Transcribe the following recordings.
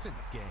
points in the game.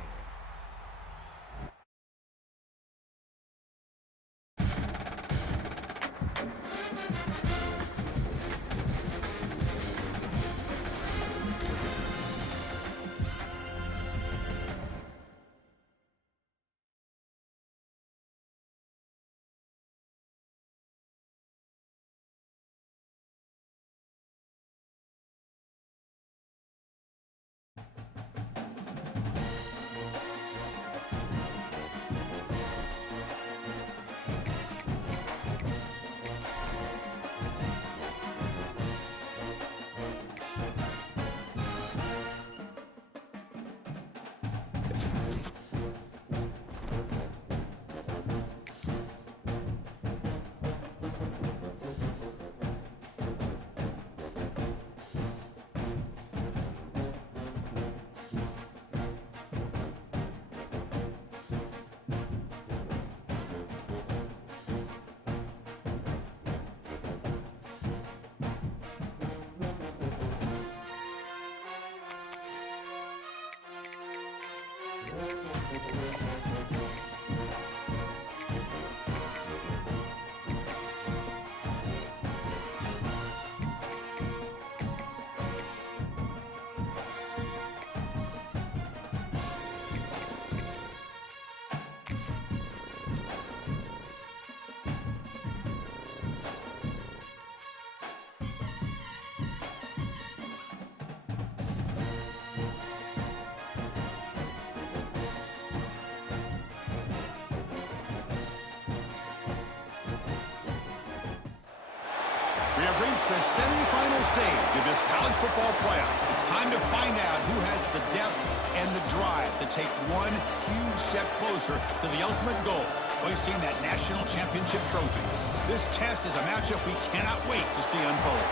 We have reached the semifinal stage of this college football playoff. It's time to find out who has the depth and the drive to take one huge step closer to the ultimate goal, hoisting that national championship trophy. This test is a matchup we cannot wait to see unfold.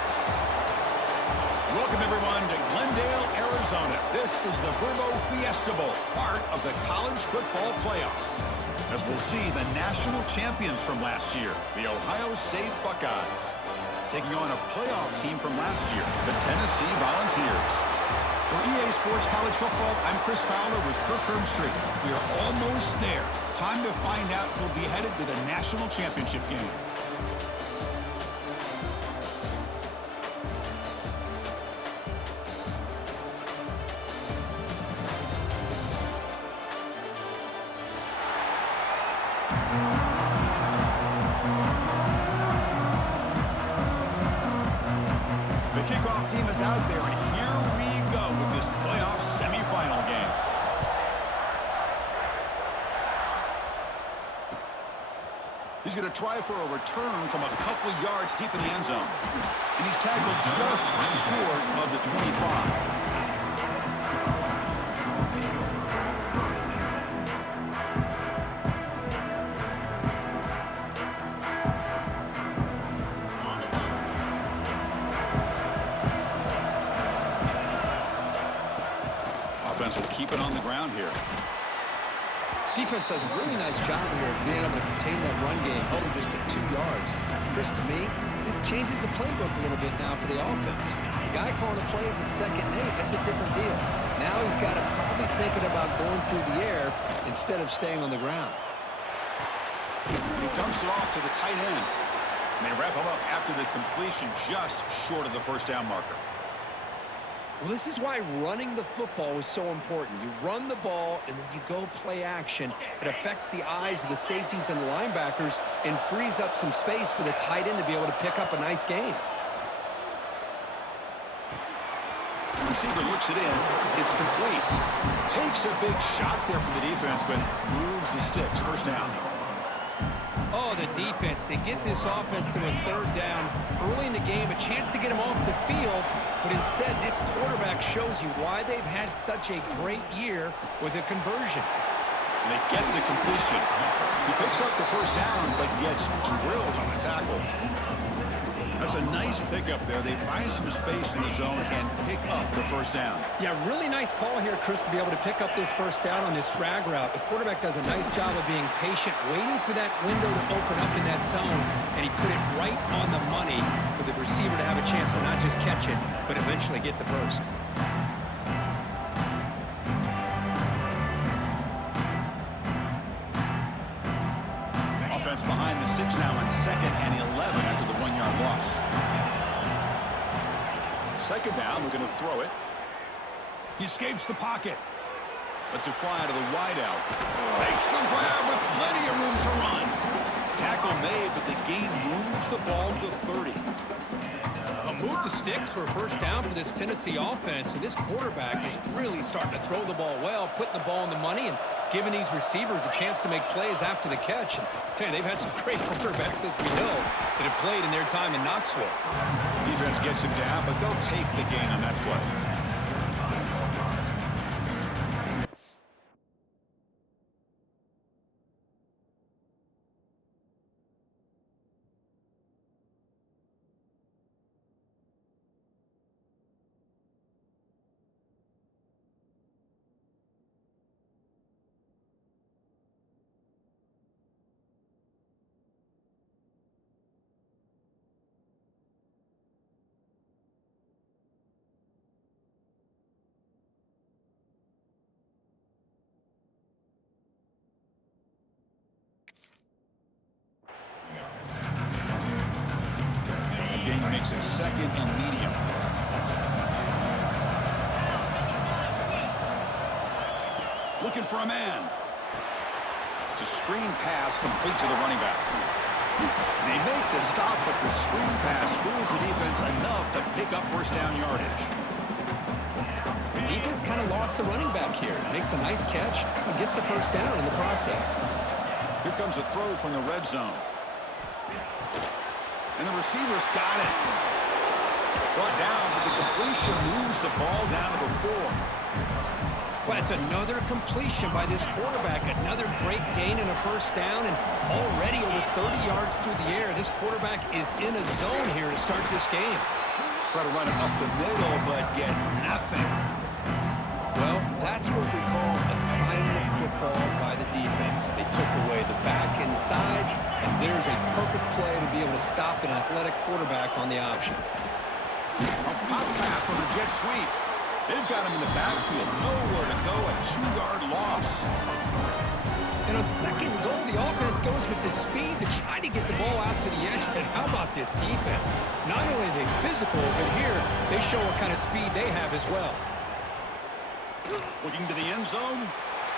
Welcome, everyone, to Glendale, Arizona. This is the Verbo Fiesta Bowl, part of the college football playoff. As we'll see the national champions from last year, the Ohio State Buckeyes, taking on a playoff team from last year, the Tennessee Volunteers. For EA Sports College Football, I'm Chris Fowler with Kirk Herbstreit. We are almost there. Time to find out who'll be headed to the national championship game. The kickoff team is out there, and here we go with this playoff semifinal game. He's going to try for a return from a couple of yards deep in the end zone. And he's tackled just short of the 25. Offense will keep it on the ground here. Defense does a really nice job here of being able to contain that run game, hold him just at 2 yards. Chris, to me, this changes the playbook a little bit now for the offense. The guy calling the plays at 2nd and 8, that's a different deal. Now he's got to probably thinking about going through the air instead of staying on the ground. He dumps it off to the tight end. And they wrap him up after the completion just short of the first down marker. Well, this is why running the football is so important. You run the ball, and then you go play action. It affects the eyes of the safeties and the linebackers and frees up some space for the tight end to be able to pick up a nice gain. Receiver looks it in. It's complete. Takes a big shot there for the defense, but moves the sticks. First down. Oh, the defense. They get this offense to a 3rd down early in the game, a chance to get them off the field, but instead this quarterback shows you why they've had such a great year with a conversion. And they get the completion. He picks up the first down, but gets drilled on the tackle. That's a nice pickup there. They find some space in the zone and pick up the first down. Yeah, really nice call here, Chris, to be able to pick up this first down on this drag route. The quarterback does a nice job of being patient, waiting for that window to open up in that zone, and he put it right on the money for the receiver to have a chance to not just catch it, but eventually get the first. 2nd and 11 after the 1-yard loss. 2nd down, looking to throw it. He escapes the pocket. Lets it fly out of the wideout. Makes the grab with plenty of room to run. Tackle made, but the gain moves the ball to the 30. Move the sticks for a first down for this Tennessee offense, and this quarterback is really starting to throw the ball well, putting the ball in the money and giving these receivers a chance to make plays after the catch. And they've had some great quarterbacks, as we know, that have played in their time in Knoxville. Defense gets him down, but they'll take the gain on that play. Makes it 2nd and medium. Looking for a man. It's a screen pass complete to the running back. They make the stop, but the screen pass fools the defense enough to pick up first down yardage. The defense kind of lost the running back here. Makes a nice catch and gets the first down in the process. Here comes a throw from the red zone. And the receiver's got it. Brought down, but the completion moves the ball down to the 4. Well, it's another completion by this quarterback. Another great gain and a first down, and already over 30 yards through the air. This quarterback is in a zone here to start this game. Try to run it up the middle, but get nothing. Well, that's what we call assignment football by the defense. They took away the back inside, and there's a perfect play to be able to stop an athletic quarterback on the option. A pop pass on the jet sweep. They've got him in the backfield. Nowhere to go. A 2-yard loss. And on 2nd goal, the offense goes with the speed to try to get the ball out to the edge. But how about this defense? Not only are they physical, but here they show what kind of speed they have as well. Looking to the end zone.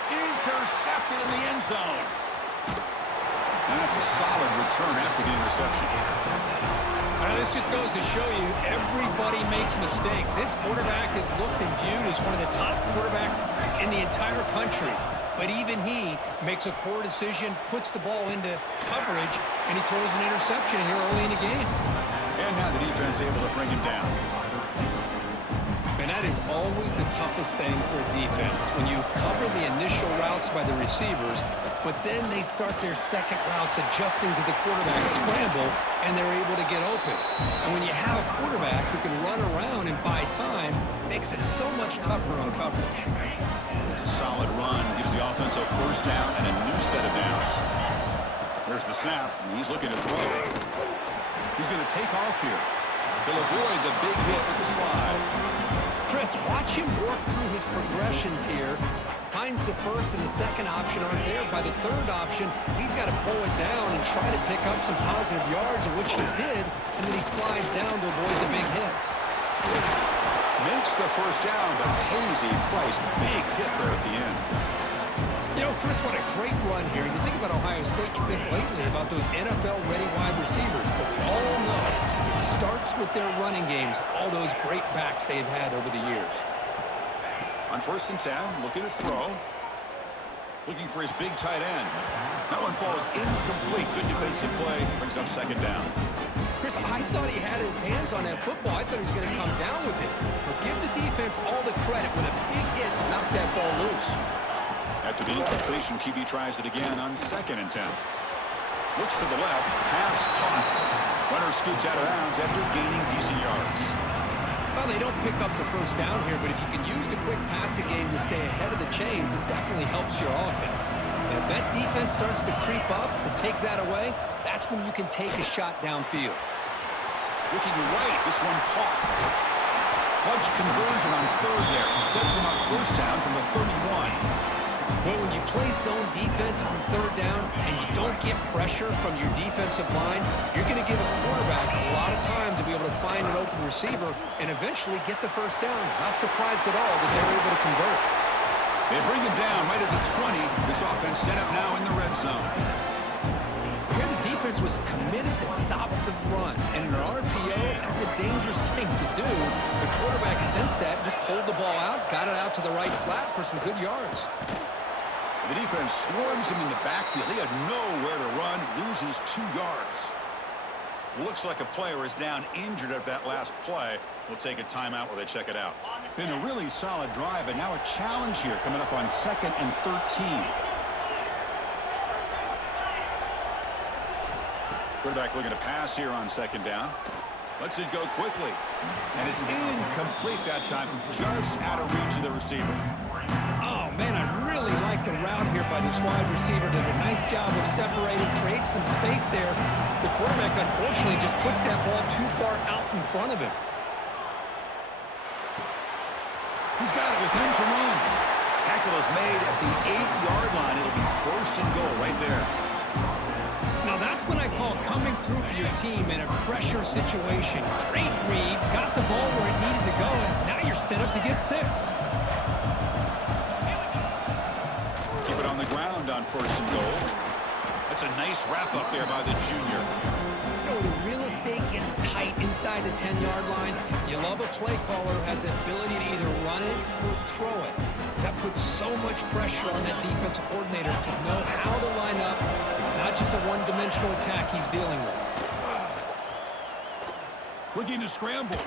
Intercepted in the end zone. And that's a solid return after the interception. Now, this just goes to show you everybody makes mistakes. This quarterback is looked and viewed as one of the top quarterbacks in the entire country. But even he makes a poor decision, puts the ball into coverage, and he throws an interception here early in the game. And now the defense able to bring him down. And that is always the toughest thing for a defense, when you cover the initial routes by the receivers, but then they start their second routes adjusting to the quarterback's scramble, and they're able to get open. And when you have a quarterback who can run around and buy time, it makes it so much tougher on coverage. It's a solid run, gives the offense a first down and a new set of downs. There's the snap, and he's looking to throw. He's going to take off here. He'll avoid the big hit with the slide. Chris, watch him work through his progressions here. Finds the first and the second option aren't there. By the third option, he's got to pull it down and try to pick up some positive yards, of which he did, and then he slides down to avoid the big hit. Makes the first down, but pays a price. Big hit there at the end. You know, Chris, what a great run here. You think about Ohio State, you think lately about those NFL-ready wide receivers, but we all know it starts with their running games, all those great backs they've had over the years. On 1st and 10, looking to throw. Looking for his big tight end. That one falls incomplete. Good defensive play. Brings up 2nd down. Chris, I thought he had his hands on that football. I thought he was going to come down with it. But give the defense all the credit with a big hit to knock that ball loose. After the incompletion, QB tries it again on 2nd and 10. Looks to the left. Pass caught. Runner scoots out of bounds after gaining decent yards. Well, they don't pick up the first down here, but if you can use the quick passing game to stay ahead of the chains, it definitely helps your offense. And if that defense starts to creep up and take that away, that's when you can take a shot downfield. Looking right, this one caught. Clutch conversion on 3rd there. Sets him up first down from the 31. Well, when you play zone defense on third down and you don't get pressure from your defensive line, you're going to give a quarterback a lot of time to be able to find an open receiver and eventually get the first down. Not surprised at all that they're able to convert. They bring him down right at the 20. This offense set up now in the red zone. Here the defense was committed to stop the run, and in an RPO, that's a dangerous thing to do. The quarterback sensed that, just pulled the ball out, got it out to the right flat for some good yards. The defense swarms him in the backfield. He had nowhere to run, loses 2 yards. Looks like a player is down injured at that last play. We'll take a timeout while they check it out. Been a really solid drive, but now a challenge here coming up on 2nd and 13. Quarterback looking to pass here on 2nd down. Lets it go quickly. And it's incomplete that time, just out of reach of the receiver. Oh, man, I really like the route here by this wide receiver. Does a nice job of separating, creates some space there. The quarterback, unfortunately, just puts that ball too far out in front of him. He's got it with him to run. Tackle is made at the 8-yard line. It'll be 1st and goal right there. Now that's what I call coming through for your team in a pressure situation. Great read, got the ball where it needed to go, and now you're set up to get 6. Keep it on the ground on 1st and goal. That's a nice wrap up there by the junior. You know, the real estate gets tight inside the 10-yard line. You love a play caller who has the ability to either run it or throw it. That puts so much pressure on that defensive coordinator to know how to line up. It's not just a one-dimensional attack he's dealing with. Looking to scramble.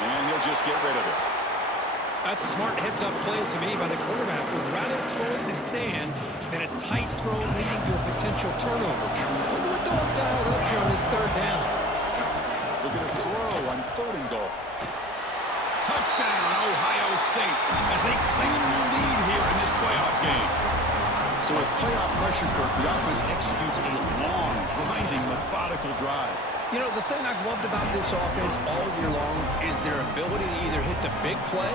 And he'll just get rid of it. That's a smart heads-up play to me by the quarterback. Would rather throw it in the stands than a tight throw leading to a potential turnover. Wonder what they'll have dialed up here on this 3rd down. Looking to throw on 3rd and goal. Touchdown, Ohio State, as they claim the lead here in this playoff game. So with playoff pressure, Kirk, the offense executes a long, grinding, methodical drive. You know, the thing I've loved about this offense all year long is their ability to either hit the big play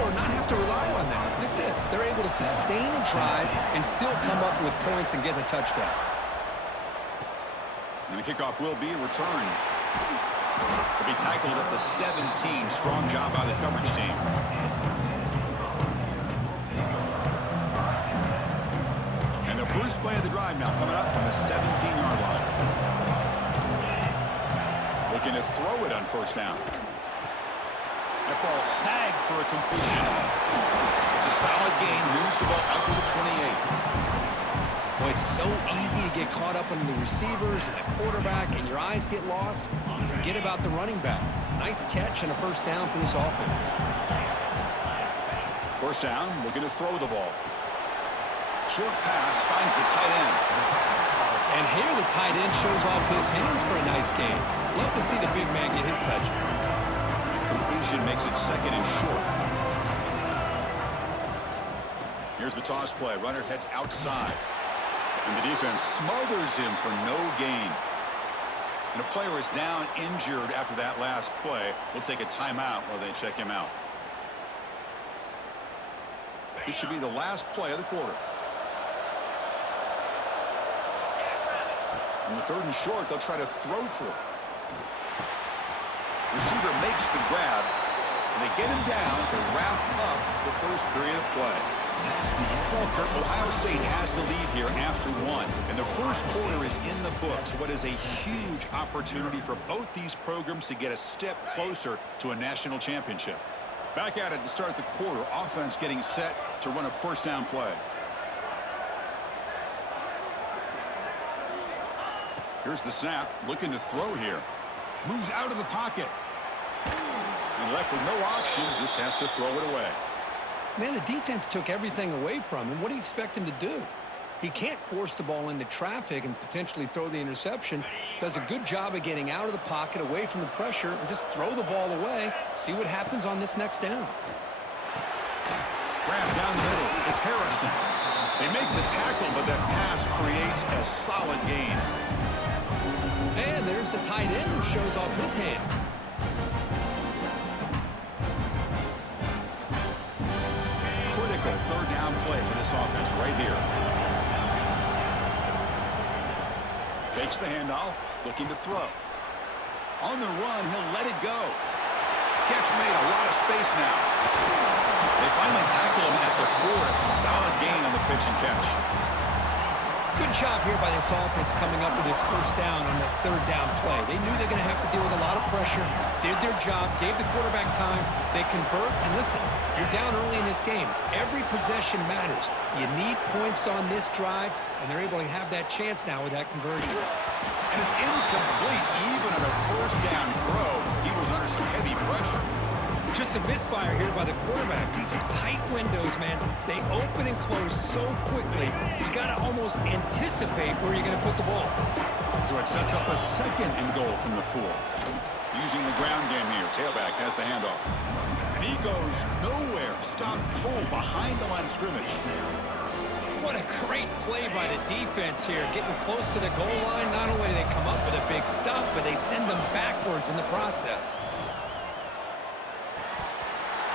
or not have to rely on that. Look at this. They're able to sustain a drive and still come up with points and get a touchdown. And the kickoff will be returned. He'll be tackled at the 17. Strong job by the coverage team. And the first play of the drive now coming up from the 17-yard line. Looking to throw it on 1st down. That ball snagged for a completion. It's a solid gain. Moves the ball out to the 28. Well, it's so easy to get caught up in the receivers and the quarterback, and your eyes get lost. You forget about the running back. Nice catch and a 1st down for this offense. 1st down, looking to throw the ball. Short pass finds the tight end. And here the tight end shows off his hands for a nice gain. Love to see the big man get his touches. Completion makes it 2nd and short. Here's the toss play. Runner heads outside. And the defense smothers him for no gain. And a player is down injured after that last play. We'll take a timeout while they check him out. This should be the last play of the quarter. On the 3rd and short, they'll try to throw for it. Receiver makes the grab, and they get him down to wrap up the first period of play. Well, Kirk, Ohio State has the lead here after 1, and the first quarter is in the books. What is a huge opportunity for both these programs to get a step closer to a national championship. Back at it to start the quarter. Offense getting set to run a 1st down play. Here's the snap. Looking to throw here. Moves out of the pocket. And left with no option. Just has to throw it away. Man, the defense took everything away from him. What do you expect him to do? He can't force the ball into traffic and potentially throw the interception. Does a good job of getting out of the pocket, away from the pressure, and just throw the ball away. See what happens on this next down. Grab down the middle. It's Harrison. They make the tackle, but that pass creates a solid gain. And there's the tight end who shows off his hands. Critical 3rd down right here. Takes the handoff, looking to throw. On the run, he'll let it go. Catch made, a lot of space now. They finally tackle him at the 4. It's a solid gain on the pitch and catch. Good job here by this offense coming up with this first down on that third down play. They knew they're going to have to deal with a lot of pressure, did their job, gave the quarterback time. They convert, and listen, you're down early in this game. Every possession matters. You need points on this drive, and they're able to have that chance now with that conversion. And it's incomplete. Even on a first down throw, he was under some heavy pressure. Just a misfire here by the quarterback. These are tight windows, man. They open and close so quickly. You got to almost anticipate where you're going to put the ball. So it sets up a second and goal from the 4. Using the ground game here. Tailback has the handoff. And he goes nowhere. Stopped cold behind the line of scrimmage. What a great play by the defense here. Getting close to the goal line. Not only do they come up with a big stop, but they send them backwards in the process.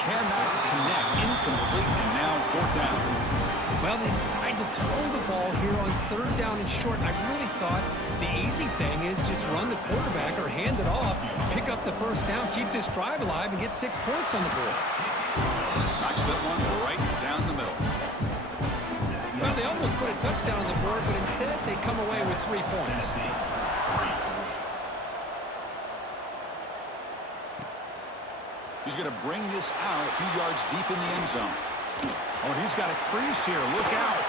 Cannot connect. Incomplete, and now 4th down. Well, they decide to throw the ball here on 3rd down and short. I really thought the easy thing is just run the quarterback or hand it off, pick up the first down, keep this drive alive, and get 6 points on the board. Knocks that one right down the middle. Well, they almost put a touchdown on the board, but instead they come away with 3 points. He's going to bring this out a few yards deep in the end zone. Oh, and he's got a crease here. Look out.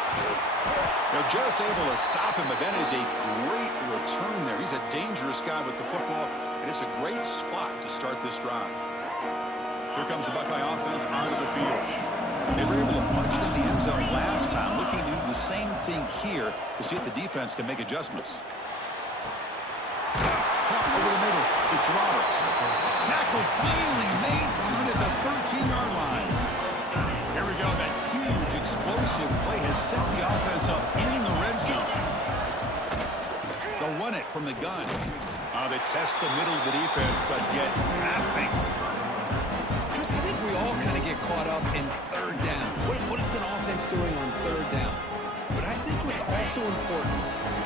They're just able to stop him, but that is a great return there. He's a dangerous guy with the football, and it's a great spot to start this drive. Here comes the Buckeye offense onto the field. They were able to punch it in the end zone last time, looking to do the same thing here to see if the defense can make adjustments. Over the middle, it's Roberts. Tackle finally made down at the 13-yard line. Here we go. That huge explosive play has set the offense up in the red zone. They'll run it from the gun. They test the middle of the defense, but get nothing. Chris, I think we all kind of get caught up in 3rd down. What is an offense doing on 3rd down? But I think what's also important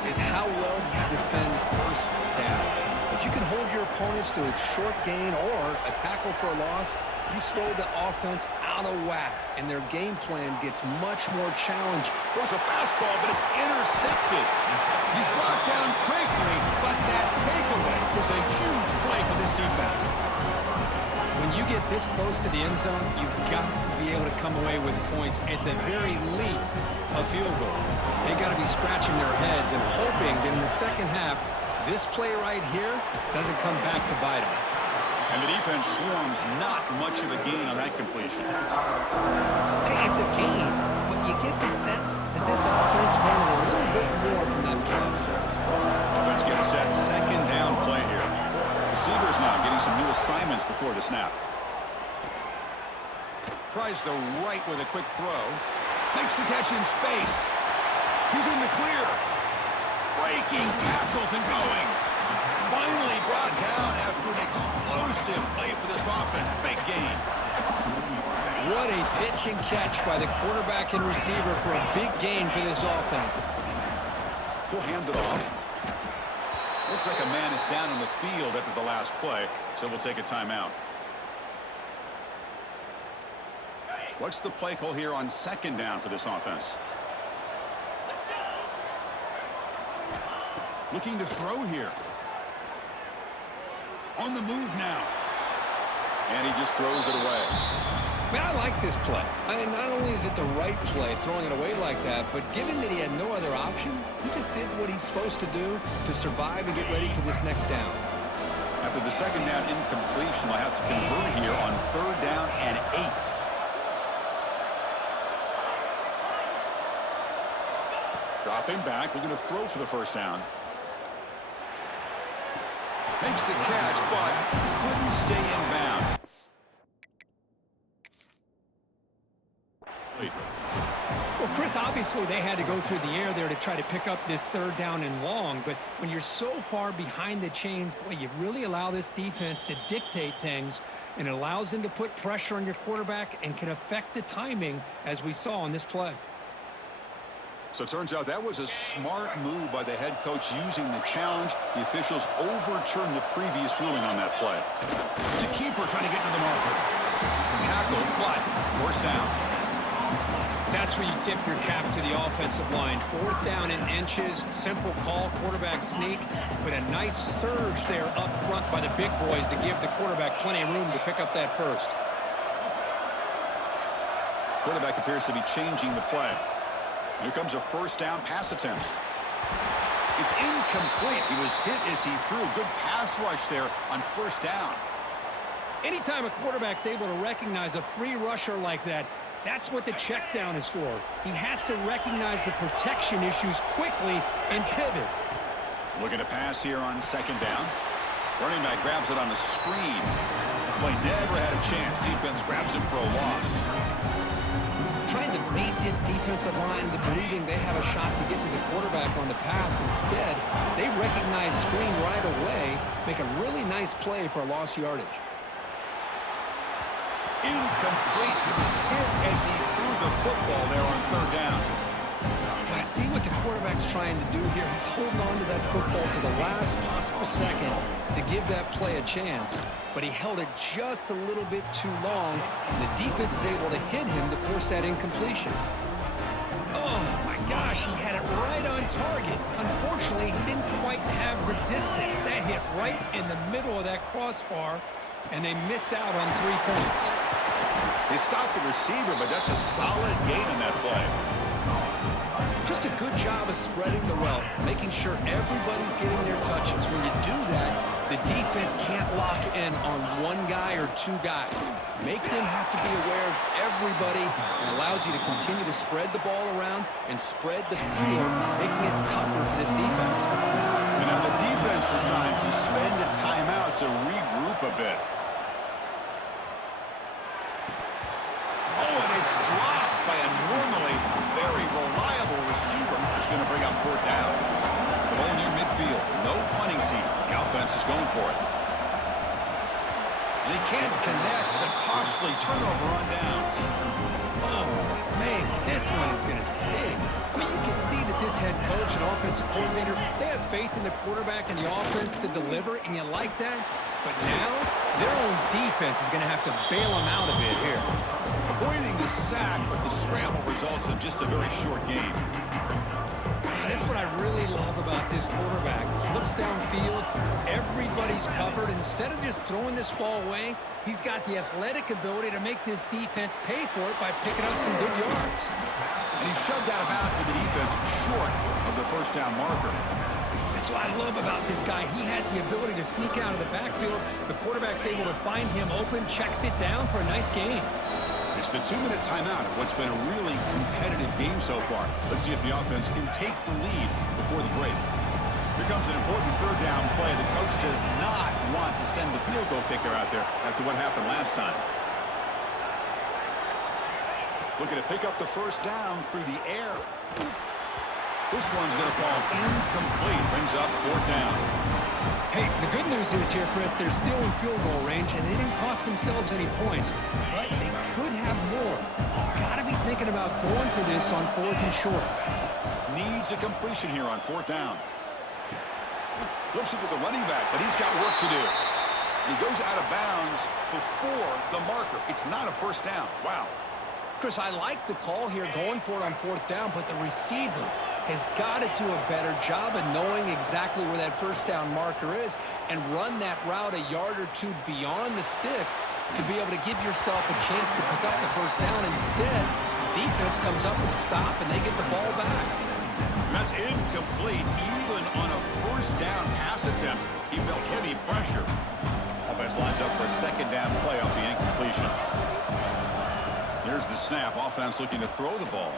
is how well you defend 1st down. If you can hold your opponents to a short gain or a tackle for a loss, you throw the offense out of whack, and their game plan gets much more challenging. There's a fastball, but it's intercepted. He's brought down quickly, but that takeaway was a huge play for this defense. When you get this close to the end zone, you've got to be able to come away with points, at the very least, a field goal. They got to be scratching their heads and hoping that in the second half, this play right here doesn't come back to bite them. And the defense swarms, not much of a gain on that completion. Hey, it's a gain, but you get the sense that this offense wanted a little bit more from that play. Offense getting set, 2nd down play here. Receivers now getting some new assignments before the snap. Tries the right with a quick throw. Makes the catch in space. He's in the clear. Breaking tackles and going. Finally brought down after an explosive play for this offense. Big gain. What a pitch and catch by the quarterback and receiver for a big gain for this offense. He'll hand it off. Looks like a man is down on the field after the last play, so we'll take a timeout. What's the play call here on 2nd down for this offense? Looking to throw here. On the move now. And he just throws it away. Man, I like this play. Not only is it the right play, throwing it away like that, but given that he had no other option, he just did what he's supposed to do to survive and get ready for this next down. After the 2nd down incompletion, they'll have to convert here on 3rd down and 8. Dropping back, looking to throw for the 1st down. Makes the catch, but couldn't stay in bounds. Well, Chris, obviously they had to go through the air there to try to pick up this 3rd down and long, but when you're so far behind the chains, boy, you really allow this defense to dictate things, and it allows them to put pressure on your quarterback and can affect the timing, as we saw on this play. So it turns out that was a smart move by the head coach using the challenge. The officials overturned the previous ruling on that play. It's a keeper trying to get to the marker. Tackle, but first down. That's where you tip your cap to the offensive line. 4th down in inches, simple call, quarterback sneak, but a nice surge there up front by the big boys to give the quarterback plenty of room to pick up that first. Quarterback appears to be changing the play. Here comes a first down pass attempt. It's incomplete. He was hit as he threw. Good pass rush there on first down. Anytime a quarterback's able to recognize a free rusher like that, that's what the check down is for. He has to recognize the protection issues quickly and pivot. Looking to pass here on second down. Running back grabs it on the screen. Play never had a chance. Defense grabs him for a loss. Trying to beat this defensive line to believing they have a shot to get to the quarterback on the pass. Instead, they recognize screen right away, make a really nice play for lost yardage. Incomplete. He was hit as he threw the football there on third down. I see what the quarterback's trying to do here. He's holding on to that football to the last possible second to give that play a chance, but he held it just a little bit too long, and the defense is able to hit him to force that incompletion. Oh, my gosh, he had it right on target. Unfortunately, he didn't quite have the distance. That hit right in the middle of that crossbar, and they miss out on 3 points. They stopped the receiver, but that's a solid gain in that play. Just a good job of spreading the wealth, making sure everybody's getting their touches. When you do that, the defense can't lock in on one guy or 2 guys. Make them have to be aware of everybody, and allows you to continue to spread the ball around and spread the field, making it tougher for this defense. And now the defense decides to spend a timeout to regroup a bit. Oh, and it's dropped by a normally very reliable receiver. It's going to bring up 4th down. The ball near midfield. No punting team. The offense is going for it. And he can't connect. A costly turnover on downs. Oh, man, this one is going to sting. I mean, you can see that this head coach and offensive coordinator, they have faith in the quarterback and the offense to deliver, and you like that. But now, their own defense is going to have to bail them out a bit here. Avoiding the sack, but the scramble results in just a very short game. That's what I really love about this quarterback. Looks downfield, everybody's covered. Instead of just throwing this ball away, he's got the athletic ability to make this defense pay for it by picking up some good yards. And he's shoved out of bounds with the defense short of the first down marker. That's what I love about this guy. He has the ability to sneak out of the backfield. The quarterback's able to find him open, checks it down for a nice gain. It's the 2-minute timeout of what's been a really competitive game so far. Let's see if the offense can take the lead before the break. Here comes an important third down play. The coach does not want to send the field goal kicker out there after what happened last time. Looking to pick up the first down through the air. This one's going to fall incomplete. Brings up 4th down. Hey, the good news is here, Chris, they're still in field goal range, and they didn't cost themselves any points, but they could have more. Got to be thinking about going for this on 4th and short. Needs a completion here on 4th down. Flips it to the running back, but he's got work to do. He goes out of bounds before the marker. It's not a first down. Wow. Chris, I like the call here going for it on 4th down, but the receiver has got to do a better job of knowing exactly where that first down marker is and run that route a yard or 2 beyond the sticks to be able to give yourself a chance to pick up the first down. Instead, the defense comes up with a stop and they get the ball back. That's incomplete. Even on a first down pass attempt, he felt heavy pressure. Offense lines up for a second down play off the incompletion. Here's the snap. Offense looking to throw the ball.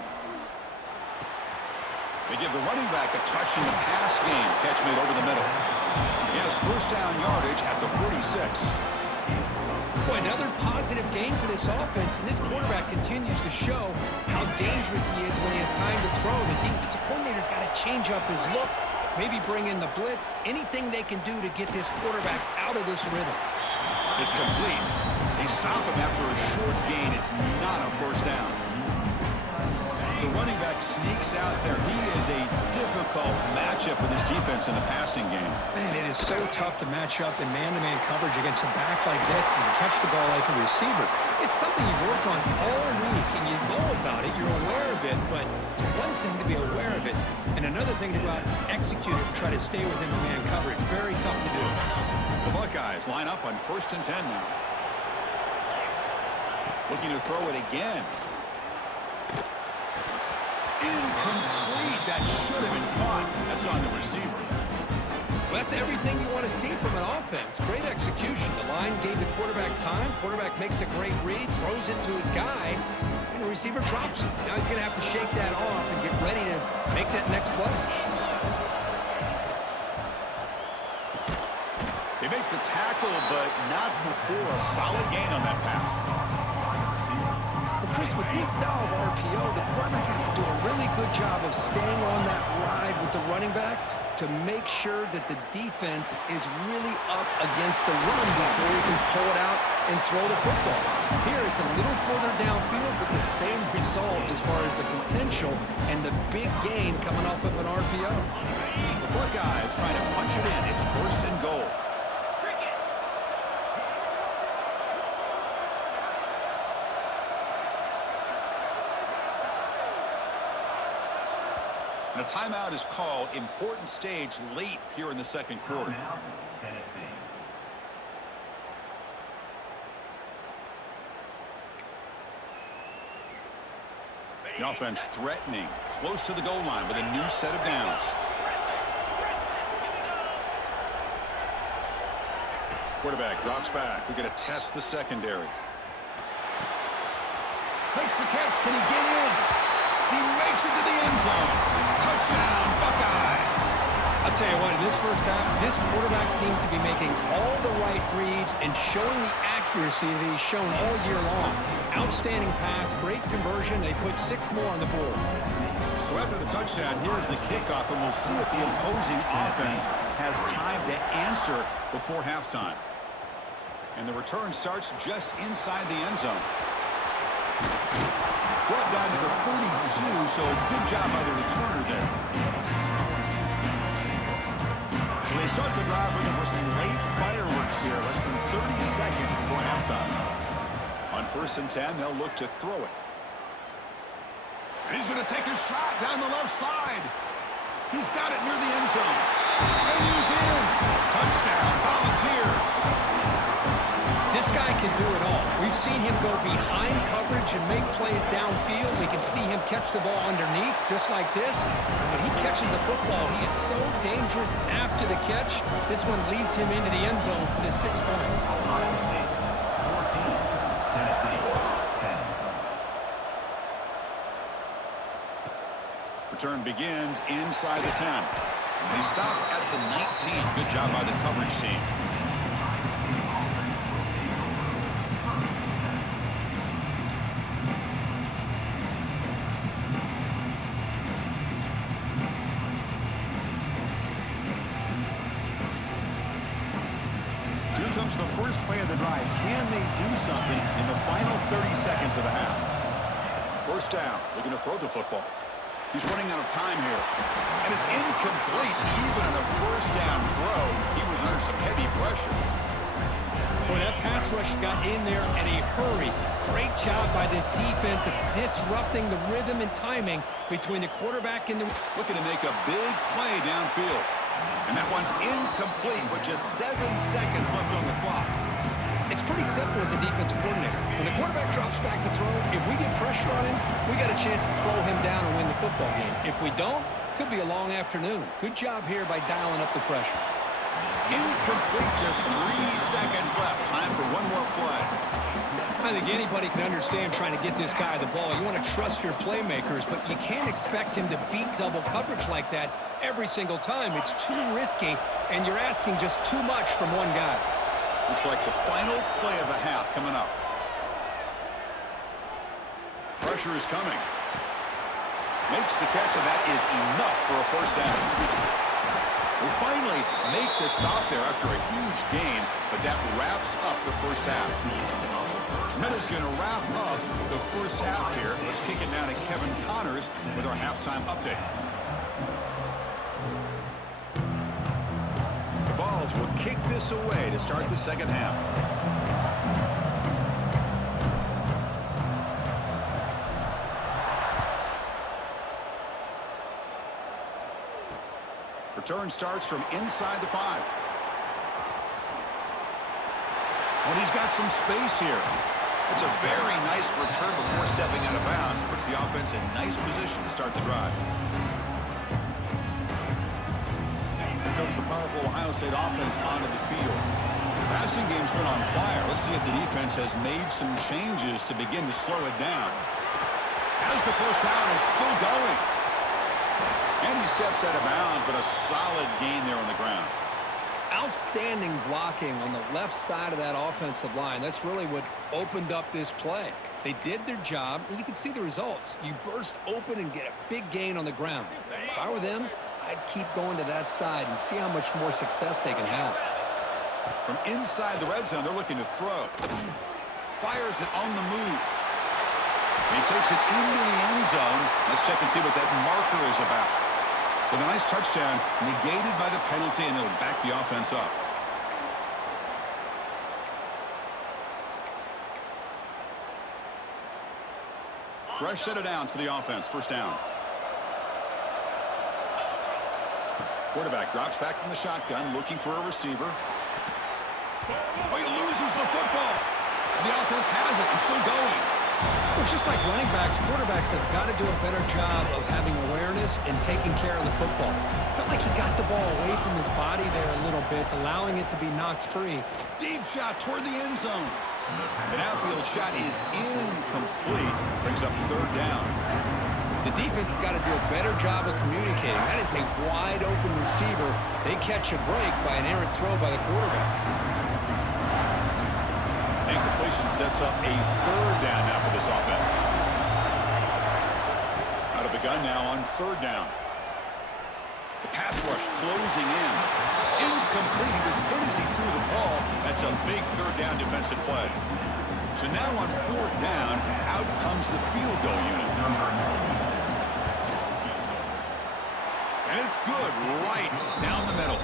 They give the running back a touch in the pass game. Catch made over the middle. He has first down yardage at the 46. Boy, another positive game for this offense, and this quarterback continues to show how dangerous he is when he has time to throw. The defensive coordinator's got to change up his looks, maybe bring in the blitz, anything they can do to get this quarterback out of this rhythm. It's complete. They stop him after a short gain. It's not a first down. The running back sneaks out there. He is a difficult matchup for this defense in the passing game. Man, it is so tough to match up in man-to-man coverage against a back like this and catch the ball like a receiver. It's something you work on all week, and you know about it. You're aware of it, but it's one thing to be aware of it, and another thing to go out and execute it and try to stay within the man coverage. Very tough to do. The Buckeyes line up on 1st and 10 now. Looking to throw it again. Incomplete. That should have been caught. That's on the receiver. Well, that's everything you want to see from an offense. Great execution. The line gave the quarterback time. Quarterback makes a great read, throws it to his guy, and the receiver drops it. Now he's going to have to shake that off and get ready to make that next play. They make the tackle, but not before a solid gain on that pass. Chris, with this style of RPO, the quarterback has to do a really good job of staying on that ride with the running back to make sure that the defense is really up against the run before he can pull it out and throw the football. Here, it's a little further downfield, but the same result as far as the potential and the big gain coming off of an RPO. The Buckeyes trying to punch it in. It's 1st and goal. And a timeout is called. Important stage late here in the second quarter. The offense threatening, close to the goal line with a new set of downs. Quarterback drops back. We're going to test the secondary. Makes the catch. Can he get in? He makes it to the end zone. Touchdown, Buckeyes. I'll tell you what, in this first half, this quarterback seems to be making all the right reads and showing the accuracy that he's shown all year long. Outstanding pass, great conversion. They put 6 more on the board. So after the touchdown, here's the kickoff, and we'll see if the opposing offense has time to answer before halftime. And the return starts just inside the end zone. Brought down to the 32, so good job by the returner there. So they start the drive looking for some late fireworks here, less than 30 seconds before halftime. On 1st and 10, they'll look to throw it. And he's going to take a shot down the left side. He's got it near the end zone. And he's in. Touchdown, Volunteers. This guy can do it all. We've seen him go behind coverage and make plays downfield. We can see him catch the ball underneath, just like this. And when he catches the football, he is so dangerous after the catch. This one leads him into the end zone for the 6 points. Return begins inside the 10. They stop at the 19. Good job by the coverage team. Here comes the first play of the drive. Can they do something in the final 30 seconds of the half? First down. Looking to throw the football. He's running out of time here. And it's incomplete. Even on the first down throw, he was under some heavy pressure. Boy, that pass rush got in there in a hurry. Great job by this defense of disrupting the rhythm and timing between the quarterback and the... Looking to make a big play downfield. And that one's incomplete with just 7 seconds left on the clock. It's pretty simple as a defensive coordinator. When the quarterback drops back to throw, if we get pressure on him, we got a chance to slow him down and win the football game. If we don't, could be a long afternoon. Good job here by dialing up the pressure. Incomplete, just 3 seconds left. Time for one more play. I think anybody can understand trying to get this guy the ball. You want to trust your playmakers, but you can't expect him to beat double coverage like that every single time. It's too risky, and you're asking just too much from one guy. Looks like the final play of the half coming up. Pressure is coming. Makes the catch, and that is enough for a first down. We finally make the stop there after a huge gain, but that wraps up the first half. Minutes going to wrap up the first half here. Let's kick it down to Kevin Connors with our halftime update. The Vols will kick this away to start the second half. Return starts from inside the 5. And he's got some space here. It's a very nice return before stepping out of bounds. Puts the offense in nice position to start the drive. Here comes the powerful Ohio State offense onto the field. The passing game's been on fire. Let's see if the defense has made some changes to begin to slow it down. As the first down is still going. And he steps out of bounds, but a solid gain there on the ground. Outstanding blocking on the left side of that offensive line. That's really what opened up this play. They did their job, and you can see the results. You burst open and get a big gain on the ground. If I were them, I'd keep going to that side and see how much more success they can have. From inside the red zone, they're looking to throw. Fires it on the move. And he takes it into the end zone. Let's check and see what that marker is about. So the nice touchdown negated by the penalty, and it'll back the offense up. Fresh set of downs for the offense. First down. Quarterback drops back from the shotgun, looking for a receiver. Oh, he loses the football. The offense has it and still going. Well, just like running backs, quarterbacks have got to do a better job of having awareness and taking care of the football. Felt like he got the ball away from his body there a little bit, allowing it to be knocked free. Deep shot toward the end zone. An outfield shot is incomplete. Brings up third down. The defense has got to do a better job of communicating. That is a wide-open receiver. They catch a break by an errant throw by the quarterback. Incompletion sets up a third down now for this offense. Out of the gun now on third down. The pass rush closing in. Incomplete. He was hit as he threw the ball. That's a big third down defensive play. So now on fourth down, out comes the field goal unit. And it's good right down the middle.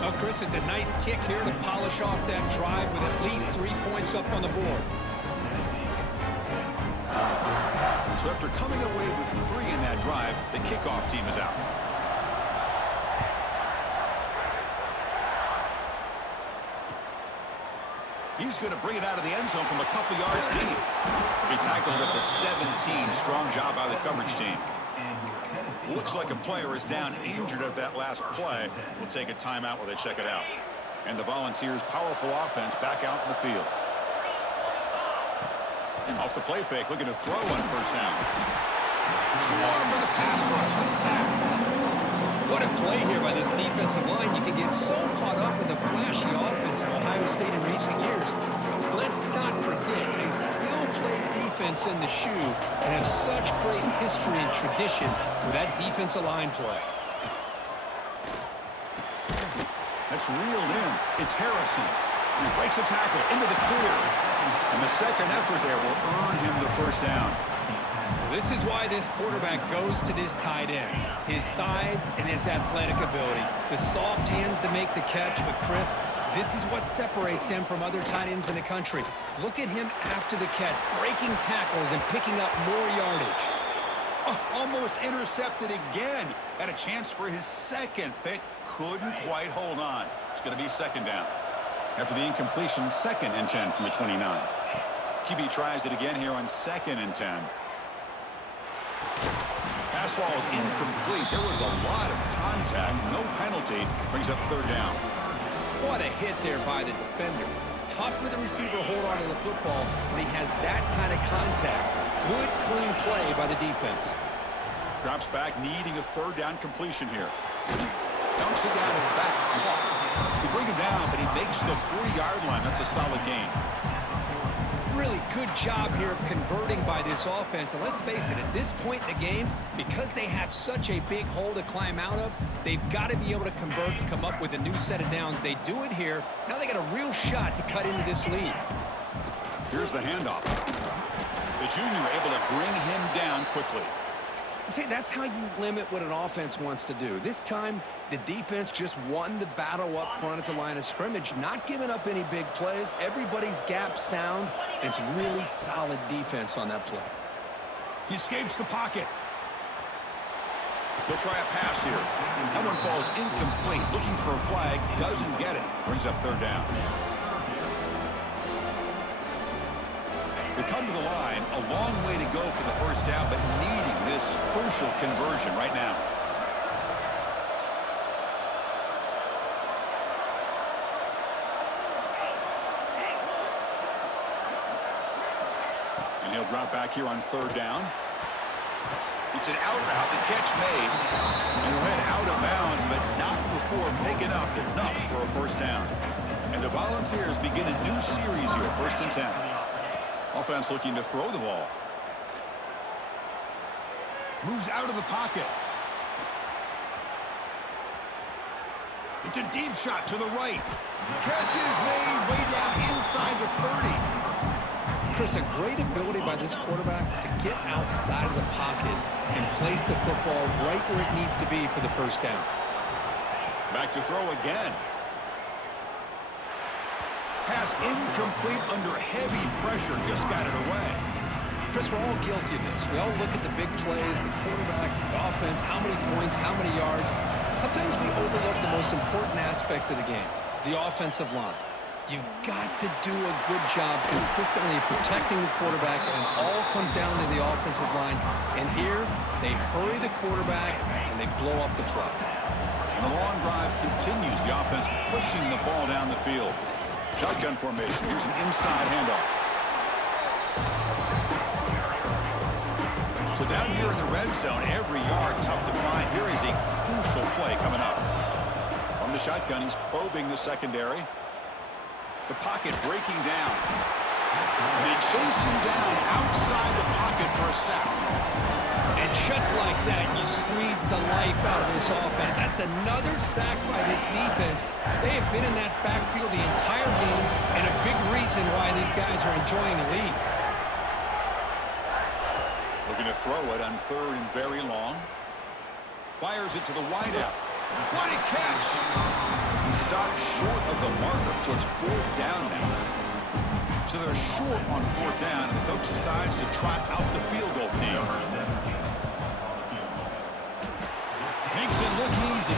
Well, Chris, it's a nice kick here to polish off that drive with at least 3 points up on the board. So after coming away with 3 in that drive, the kickoff team is out. He's going to bring it out of the end zone from a couple yards deep. He tackled at the 17. Strong job by the coverage team. Looks like a player is down injured at that last play. We'll take a timeout while they check it out. And the Volunteers' powerful offense back out in the field. Off the play fake, looking to throw on first down. Swarmed with a pass rush, a sack. What a play here by this defensive line. You can get so caught up in the flashy offense of Ohio State in recent years. Let's not forget, they still play defense in the shoe and have such great history and tradition with that defensive line play. That's reeled in. It's Harrison. He breaks a tackle into the clear. And the second effort there will earn him the first down. This is why this quarterback goes to this tight end. His size and his athletic ability. The soft hands to make the catch, but Chris, this is what separates him from other tight ends in the country. Look at him after the catch, breaking tackles and picking up more yardage. Oh, almost intercepted again. Had a chance for his second pick. Couldn't quite hold on. It's going to be second down. After the incompletion, 2nd and 10 from the 29. QB tries it again here on 2nd and 10. Pass ball is incomplete. There was a lot of contact. No penalty. Brings up third down. What a hit there by the defender. Tough for the receiver to hold on to the football when he has that kind of contact. Good, clean play by the defense. Drops back, needing a third down completion here. Dumps it down to the back. They bring him down, but he makes the 4-yard line. That's a solid gain. Really good job here of converting by this offense. And let's face it, at this point in the game, because they have such a big hole to climb out of, they've got to be able to convert and come up with a new set of downs. They do it here. Now they got a real shot to cut into this lead. Here's the handoff. The junior able to bring him down quickly. See, that's how you limit what an offense wants to do. This time, the defense just won the battle up front at the line of scrimmage, not giving up any big plays. Everybody's gap sound. It's really solid defense on that play. He escapes the pocket. He'll try a pass here. That one falls incomplete. Looking for a flag. Doesn't get it. Brings up third down. They come to the line. A long way to go for the first down, but needing this crucial conversion right now. And he'll drop back here on third down. It's an out route. The catch made. And he'll head out of bounds, but not before picking up enough for a first down. And the Volunteers begin a new series here, 1st and 10. Offense looking to throw the ball. Moves out of the pocket. It's a deep shot to the right. Catch is made way down inside the 30. Chris, a great ability by this quarterback to get outside of the pocket and place the football right where it needs to be for the first down. Back to throw again. Pass incomplete under heavy pressure. Just got it away. Chris, we're all guilty of this. We all look at the big plays, the quarterbacks, the offense, how many points, how many yards. Sometimes we overlook the most important aspect of the game, the offensive line. You've got to do a good job consistently protecting the quarterback, and it all comes down to the offensive line. And here, they hurry the quarterback, and they blow up the play. And the long drive continues. The offense pushing the ball down the field. Shotgun formation. Here's an inside handoff. So down here in the red zone, every yard tough to find. Here is a crucial play coming up. From the shotgun, he's probing the secondary. The pocket breaking down. And they chase him down outside the pocket for a sack. And just like that, you squeeze the life out of this offense. That's another sack by this defense. They have been in that backfield the entire game, and a big reason why these guys are enjoying the lead. Looking to throw it on third and very long. Fires it to the wideout. What a catch! He stopped short of the marker, so it's fourth down now. So they're short on fourth down, and the coach decides to trot out the field goal team. Makes it look easy.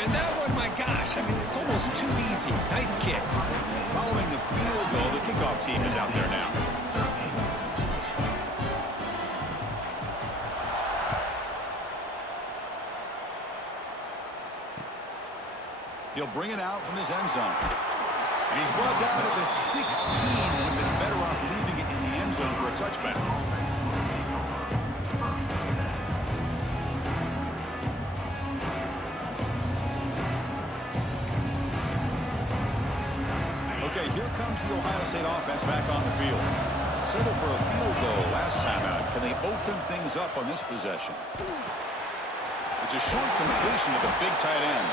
And that one, my gosh, I mean, it's almost too easy. Nice kick. Following the field goal, the kickoff team is out there now. He'll bring it out from his end zone. And he's brought down at the 16. Would have been better off leaving it in the end zone for a touchback. Okay, here comes the Ohio State offense back on the field. Settled for a field goal last time out. Can they open things up on this possession? It's a short completion to the big tight end.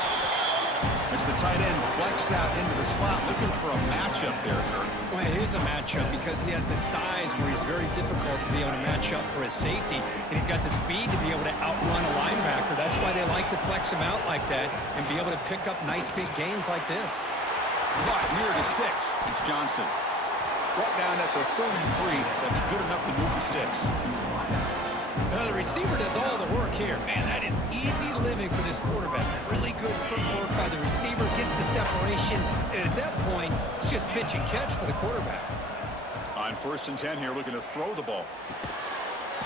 It's the tight end flexed out into the slot, looking for a matchup there, Kurt. Well, it is a matchup because he has the size where he's very difficult to be able to match up for his safety, and he's got the speed to be able to outrun a linebacker. That's why they like to flex him out like that and be able to pick up nice big gains like this. But near the sticks, it's Johnson. Brought down at the 33. That's good enough to move the sticks. Well, the receiver does all the work here. Man, that is easy living for this quarterback. Really good footwork by the receiver, gets the separation, and at that point, it's just pitch and catch for the quarterback. On 1st and 10 here, looking to throw the ball.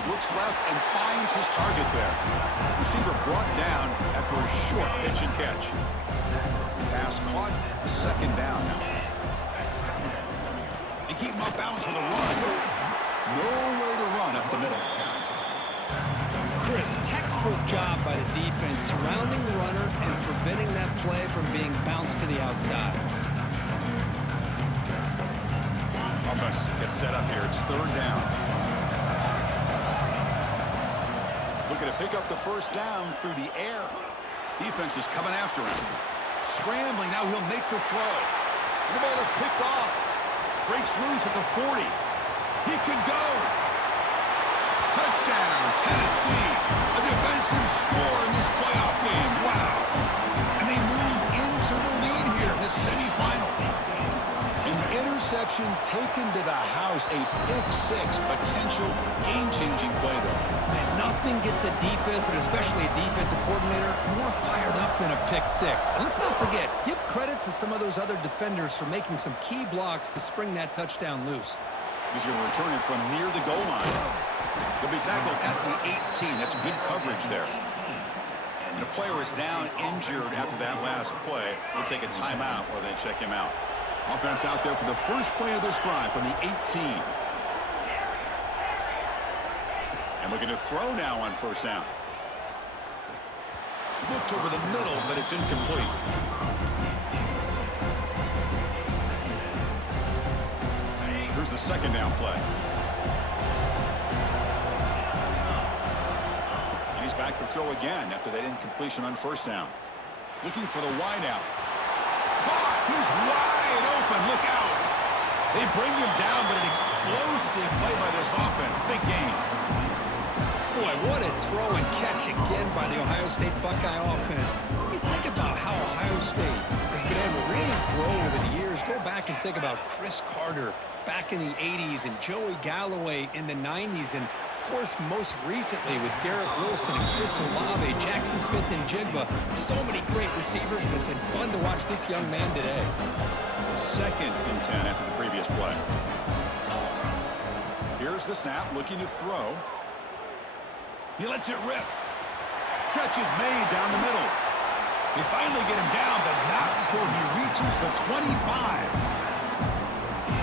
Looks left and finds his target there. Receiver brought down after a short pitch and catch. Pass caught, a second down now. They keep him off balance with a run. No way to run up the middle. Chris, textbook job by the defense surrounding the runner and preventing that play from being bounced to the outside. Offense gets set up here. It's third down. Looking to pick up the first down through the air. Defense is coming after him. Scrambling. Now he'll make the throw. The ball is picked off. breaks loose at the 40. He could go. Touchdown, Tennessee. A defensive score in this playoff game. Wow. And they move into the lead here in this semifinal. And the interception taken to the house. A pick six, potential game-changing play, though. Man, nothing gets a defense, and especially a defensive coordinator, more fired up than a pick six. And let's not forget, give credit to some of those other defenders for making some key blocks to spring that touchdown loose. He's going to return it from near the goal line. He'll be tackled at the 18. That's good coverage there. And the player is down injured after that last play. We'll take a timeout while they check him out. Offense out there for the first play of this drive from the 18. And looking to throw now on first down. Looked over the middle, but it's incomplete. Here's the second down play. And he's back to throw again after that incompletion on first down. Looking for the wideout. Caught! He's wide open. Look out! They bring him down, but an explosive play by this offense. Big gain. Boy, what a throw and catch again by the Ohio State Buckeye offense. You think about how Ohio State has been able to really grow over the years. Go back and think about Chris Carter back in the 80s and Joey Galloway in the 90s. And, of course, most recently with Garrett Wilson and Chris Olave, Jackson Smith and Jigba. So many great receivers, and it's been fun to watch this young man today. Second and 10 after the previous play. Here's the snap, looking to throw. He lets it rip. Catch is made down the middle. They finally get him down, but not before he reaches the 25.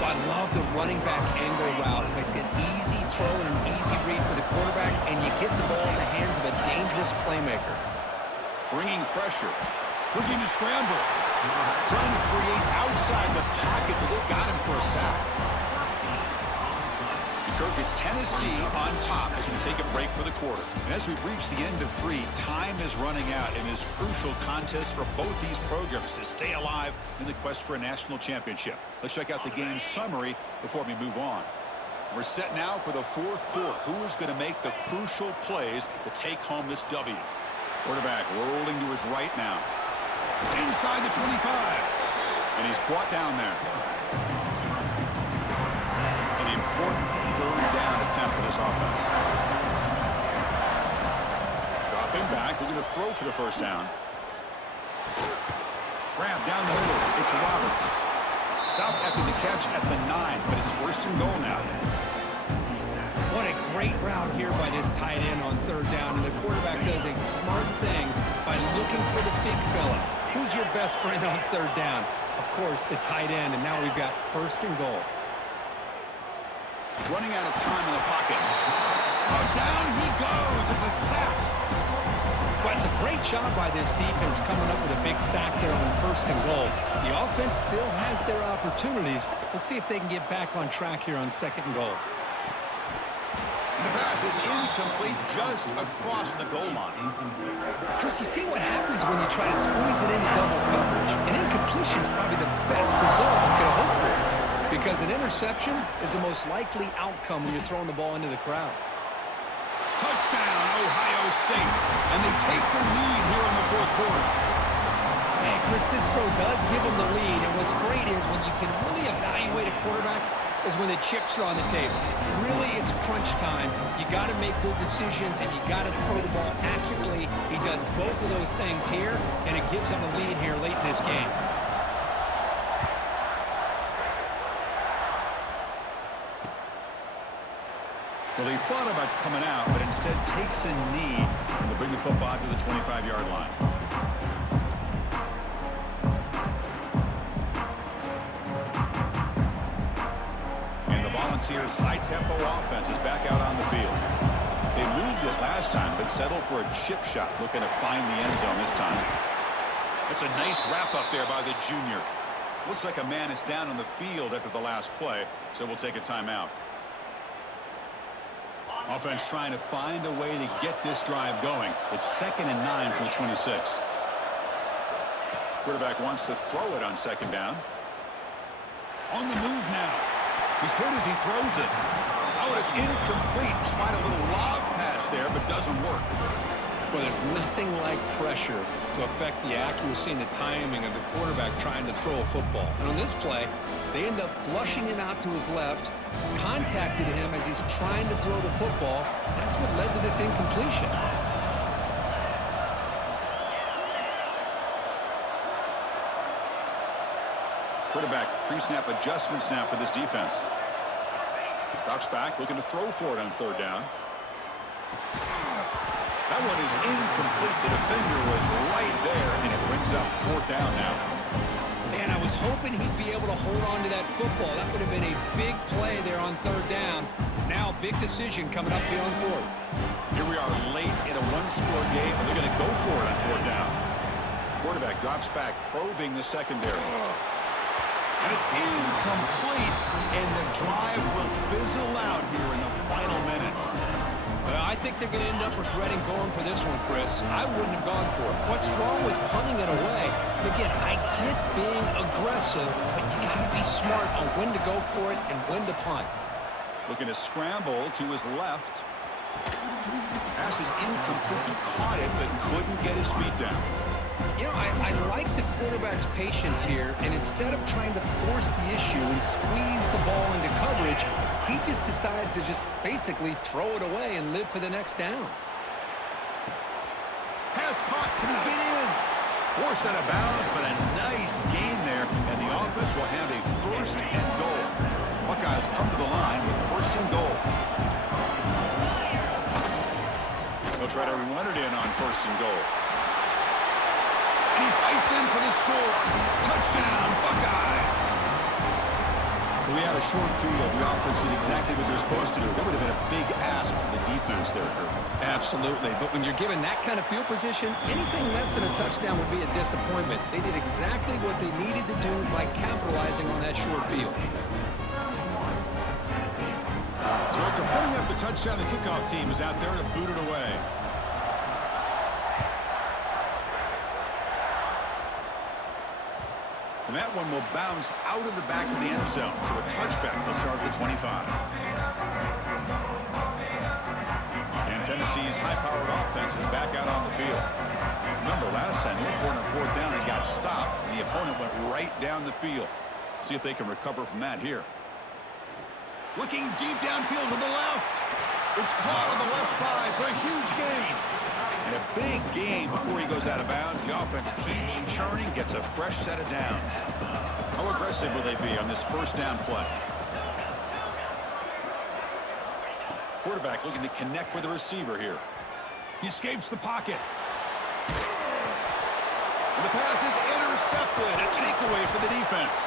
I love the running back angle route. It's an easy throw and an easy read for the quarterback, and you get the ball in the hands of a dangerous playmaker. Bringing pressure. Looking to scramble. Trying to create outside the pocket, but they've got him for a sack. Kirk, it's Tennessee on top as we take a break for the quarter. And as we reach the end of 3, time is running out in this crucial contest for both these programs to stay alive in the quest for a national championship. Let's check out the game summary before we move on. We're set now for the fourth quarter. Who is going to make the crucial plays to take home this W? Quarterback rolling to his right now. Inside the 25. And he's brought down there. An important third down attempt for this offense. Dropping back, looking to throw for the first down. Grab down the middle. It's Roberts. Stopped after the catch at the 9, but it's first and goal now. What a great route here by this tight end on third down, and the quarterback does a smart thing by looking for the big fella. Who's your best friend on third down? Of course, the tight end, and now we've got first and goal. Running out of time in the pocket. Oh, down he goes. It's a sack. Well, it's a great job by this defense coming up with a big sack there on first and goal. The offense still has their opportunities. Let's see if they can get back on track here on second and goal. And the pass is incomplete just across the goal line. Chris, you see what happens when you try to squeeze it into double coverage. An incompletion is probably the best result you could hope for, because an interception is the most likely outcome when you're throwing the ball into the crowd. Touchdown, Ohio State. And they take the lead here in the fourth quarter. Man, Chris, this throw does give them the lead, and what's great is when you can really evaluate a quarterback is when the chips are on the table. Really, it's crunch time. You got to make good decisions, and you got to throw the ball accurately. He does both of those things here, and it gives them a lead here late in this game. Well, he thought about coming out, but instead takes a knee to bring the football to the 25-yard line. And the Volunteers' high-tempo offense is back out on the field. They moved it last time, but settled for a chip shot, looking to find the end zone this time. That's a nice wrap-up there by the junior. Looks like a man is down on the field after the last play, so we'll take a timeout. Offense trying to find a way to get this drive going. It's 2nd and 9 from the 26. Quarterback wants to throw it on second down. On the move now. He's hit as he throws it. Oh, and it's incomplete. Tried a little lob pass there, but doesn't work. Well, there's nothing like pressure to affect the accuracy and the timing of the quarterback trying to throw a football. And on this play, they end up flushing him out to his left, contacted him as he's trying to throw the football. That's what led to this incompletion. Quarterback pre-snap adjustments now for this defense. Drops back, looking to throw for it on third down. That one is incomplete. The defender was right there, and it brings up fourth down now. Man, I was hoping he'd be able to hold on to that football. That would have been a big play there on third down. Now, big decision coming up here on fourth. Here we are late in a one-score game, and they're going to go for it on fourth down. Quarterback drops back, probing the secondary. And it's incomplete, and the drive will fizzle out here in the final minutes. I think they're going to end up regretting going for this one, Chris. I wouldn't have gone for it. What's wrong with punting it away? And again, I get being aggressive, but you got to be smart on when to go for it and when to punt. Looking to scramble to his left. Pass is incomplete. He caught it, but couldn't get his feet down. You know, I like the quarterback's patience here, and instead of trying to force the issue and squeeze the ball into coverage, he just decides to just basically throw it away and live for the next down. Pass caught. Can he get in? Forced out of bounds, but a nice gain there, and the offense will have a first and goal. Buckeyes come to the line with first and goal. They'll try to run it in on first and goal. And he fights in for the score. Touchdown, Buckeyes. We had a short field. The offense did exactly what they're supposed to do. That would have been a big ask for the defense there, Kurt. Absolutely. But when you're given that kind of field position, anything less than a touchdown would be a disappointment. They did exactly what they needed to do by capitalizing on that short field. So after putting up the touchdown, the kickoff team is out there to boot it away. And that one will bounce out of the back of the end zone. So a touchback will start at the 25. And Tennessee's high-powered offense is back out on the field. Remember, last time they went for it on fourth down and got stopped. And the opponent went right down the field. See if they can recover from that here. Looking deep downfield to the left. It's caught on the left side for a huge gain. And a big gain before he goes out of bounds. The offense keeps churning, gets a fresh set of downs. How aggressive will they be on this first down play? Quarterback looking to connect with the receiver here. He escapes the pocket. And the pass is intercepted. A takeaway for the defense.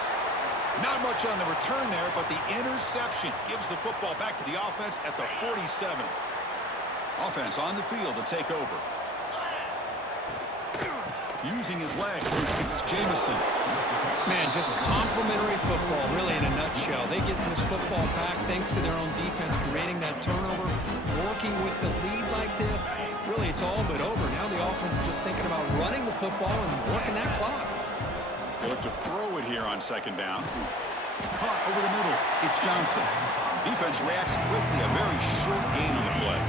Not much on the return there, but the interception gives the football back to the offense at the 47. Offense on the field to take over. Using his leg, it's Jamison. Man, just complimentary football, really, in a nutshell. They get this football back thanks to their own defense, creating that turnover, working with the lead like this. Really, it's all but over. Now the offense is just thinking about running the football and working that clock. They look to throw it here on second down. Caught over the middle. It's Johnson. Defense reacts quickly. A very short gain on the play.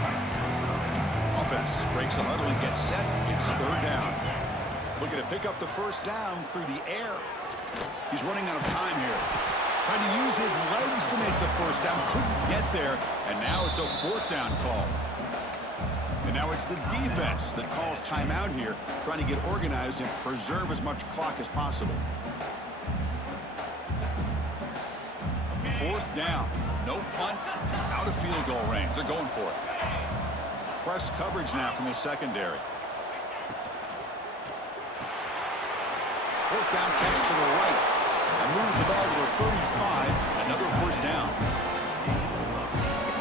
Offense breaks the huddle and gets set. It's third down. Looking to pick up the first down through the air. He's running out of time here. Trying to use his legs to make the first down. Couldn't get there. And now it's a fourth down call. And now it's the defense that calls timeout here, trying to get organized and preserve as much clock as possible. Fourth down. No punt. Out of field goal range. They're going for it. Press coverage now from the secondary. Fourth down catch to the right. And moves the ball to the 35. Another first down.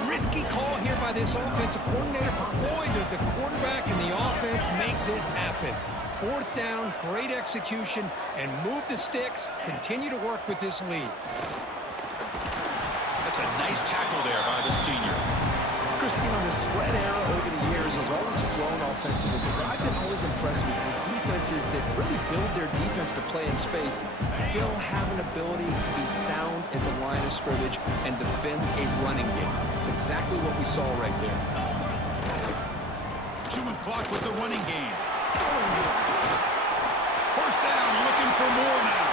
Risky call here by this offensive coordinator, but boy, does the quarterback and the offense make this happen. Fourth down, great execution, and move the sticks. Continue to work with this lead. That's a nice tackle there by the senior. interesting on the spread era over the years has always grown offensively, but what I've been always impressed with defenses that really build their defense to play in space still have an ability to be sound at the line of scrimmage and defend a running game. It's exactly what we saw right there. Chewing clock with the running game. First down, looking for more now.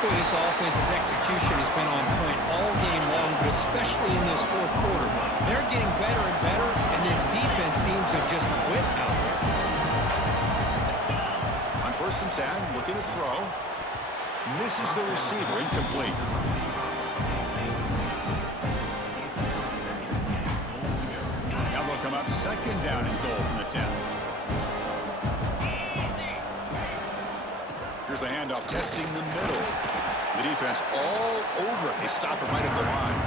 Boy, this offense's execution has been on point all game long, but especially in this fourth quarter. They're getting better and better, and this defense seems to have just quit out there. On 1st and 10, looking to throw. Misses the receiver, incomplete. Now they'll come up 2nd down and goal from the 10. Here's the handoff, testing the middle. The defense all over it. They stop it right at the line.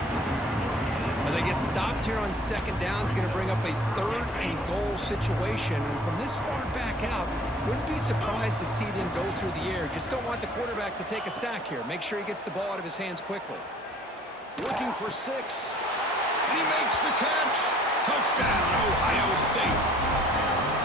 Well, they get stopped here on 2nd down. It's going to bring up a 3rd and goal situation. And from this far back out, wouldn't be surprised to see them go through the air. Just don't want the quarterback to take a sack here. Make sure he gets the ball out of his hands quickly. Looking for 6. And he makes the catch. Touchdown, Ohio State.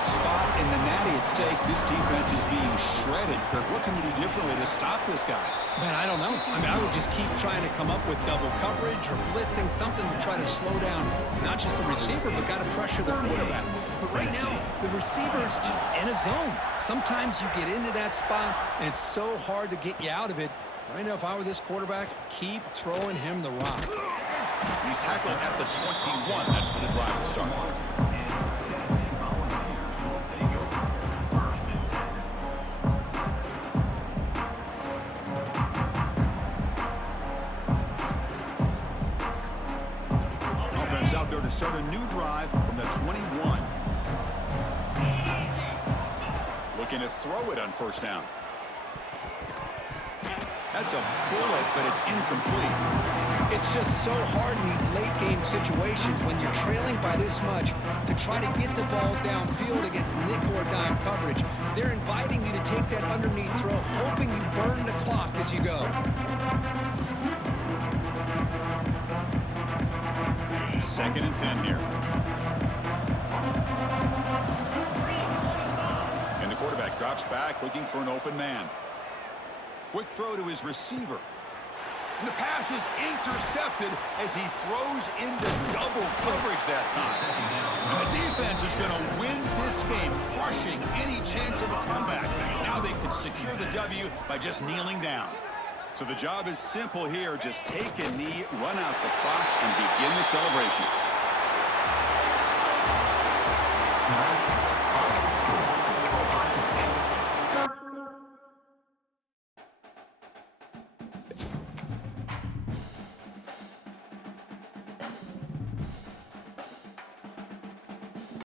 Spot in the natty at stake. This defense is being shredded. Kirk, what can they do differently to stop this guy? Man, I don't know. I mean, I would just keep trying to come up with double coverage or blitzing, something to try to slow down not just the receiver, but got to pressure the quarterback. But right now, the receiver's just in a zone. Sometimes you get into that spot, and it's so hard to get you out of it. Right now, if I were this quarterback, keep throwing him the rock. He's tackled at the 21. That's where the drive will start. Out there to start a new drive from the 21. Looking to throw it on 1st down. That's a bullet, but it's incomplete. It's just so hard in these late game situations when you're trailing by this much to try to get the ball downfield against nickel or dime coverage. They're inviting you to take that underneath throw, hoping you burn the clock as you go. 2nd and 10 here. And the quarterback drops back, looking for an open man. Quick throw to his receiver. And the pass is intercepted as he throws into double coverage that time. And the defense is going to win this game, crushing any chance of a comeback. Now they can secure the W by just kneeling down. So the job is simple here. Just take a knee, run out the clock, and begin the celebration.